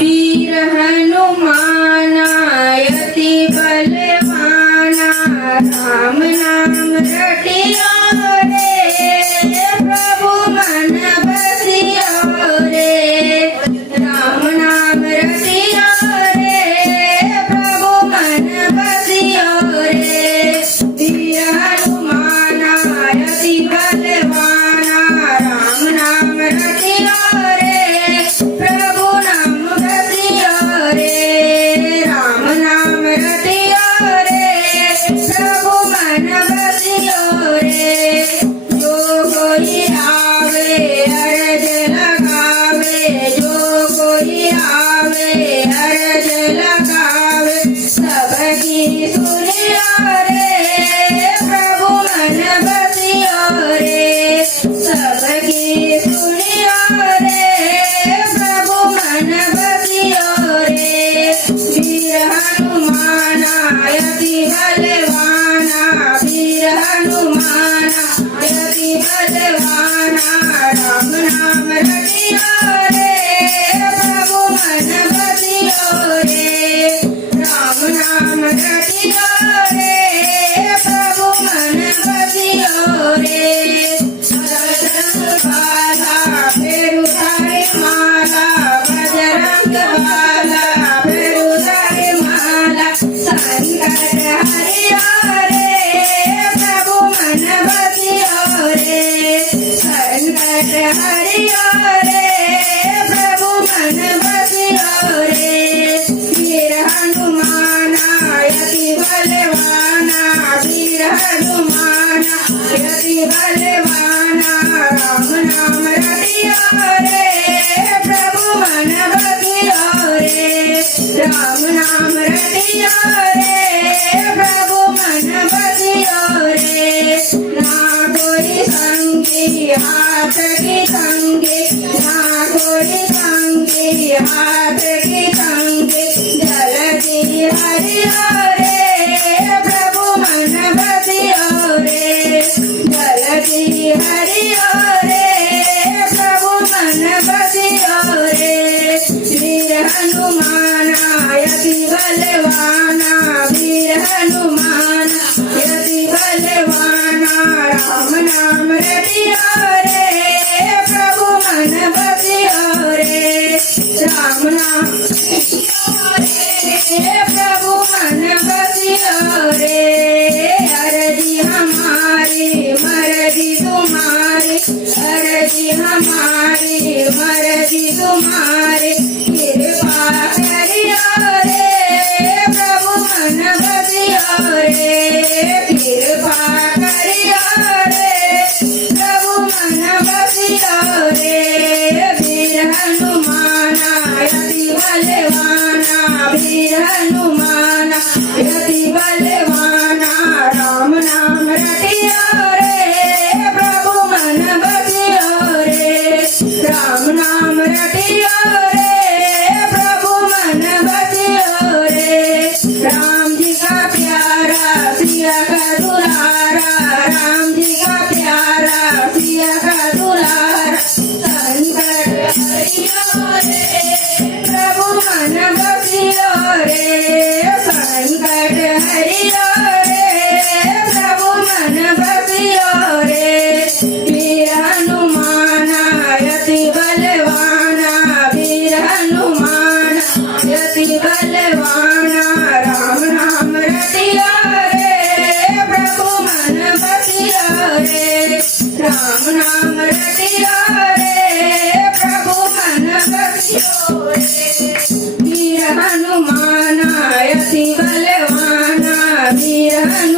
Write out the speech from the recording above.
वीर हनुमाना अति बलवाना राम नाम रटिया रे प्रभु मन बसिया रे राम नाम रटिया रे प्रभु मन बसिया रे वीर हनुमाना अति बलवाना राम नाम रटिया रे प्रभु नाम रटिया रे राम नाम रटिया रे प्रभु मन बसिया रे जो कोई आवे अरज लगावे जो कोई आवे अरज लगावे सबकी सुनिया रे प्रभु मन बसिया रे सबकी सुनिया रे प्रभु मन बसिया रे वीर हनुमाना अति बलवाना वीर हनुमाना अति बलवाना राम नाम रटिया रे प्रभु मन बसिया रे राम नाम रटिया रे प्रभु मन बसिया रे बजरंग बाला फेरु धारी माला बजरंग बाला फेरु धारी माला संकट हरिया रे प्रभु मन बसिया रे संकट हरिया रे प्रभु मन बसिया रे वीर हनुमाना अति बलवाना वीर हनुमाना अति बलवाना राम नाम रटिया रे प्रभु मन बसिया रे राम नाम रटिया रे प्रभु मन बसिया रे ना कोई संगी हाथ की संगी ना कोई संगी हाथ की संगी जलती हरिया रे प्रभु मन बसिया रे जलती हरिया रे प्रभु मन बसिया रे वीर हनुमाना अति बलवाना वीर हनुमाना अति बलवाना राम नाम रटिया रे प्रभु मन बसिया रे राम नाम रे प्रभु मन बसिया रे अरजी हमारी मर्जी तुम्हारी अरजी हमारी मर्जी तुम्हारी कृपा करिया रे प्रभु मन बसिया रे कृपा करिया रे प्रभु मन बसिया रे वीर हनुमाना अति बलवाना वीर हनुमाना अति बलवाना राम नाम रटिया रे प्रभु मन बसिया रे राम नाम रटिया रे प्रभु मन बसिया रे राम जी का प्यारा सिया का दुलारा राम जी का प्यारा सिया का दुलारा संकट हरिया रे प्रभु मन बसिया रे संकट हरिया रे प्रभु मन बसिया रे वीर हनुमाना अति बलवाना वीर हनुमाना अति बलवाना राम नाम रटिया रे प्रभु मन बसिया रे राम नाम रटिया रे प्रभु मन बसिया रे वीर हनुमाना अति बलवाना वीर हनुमाना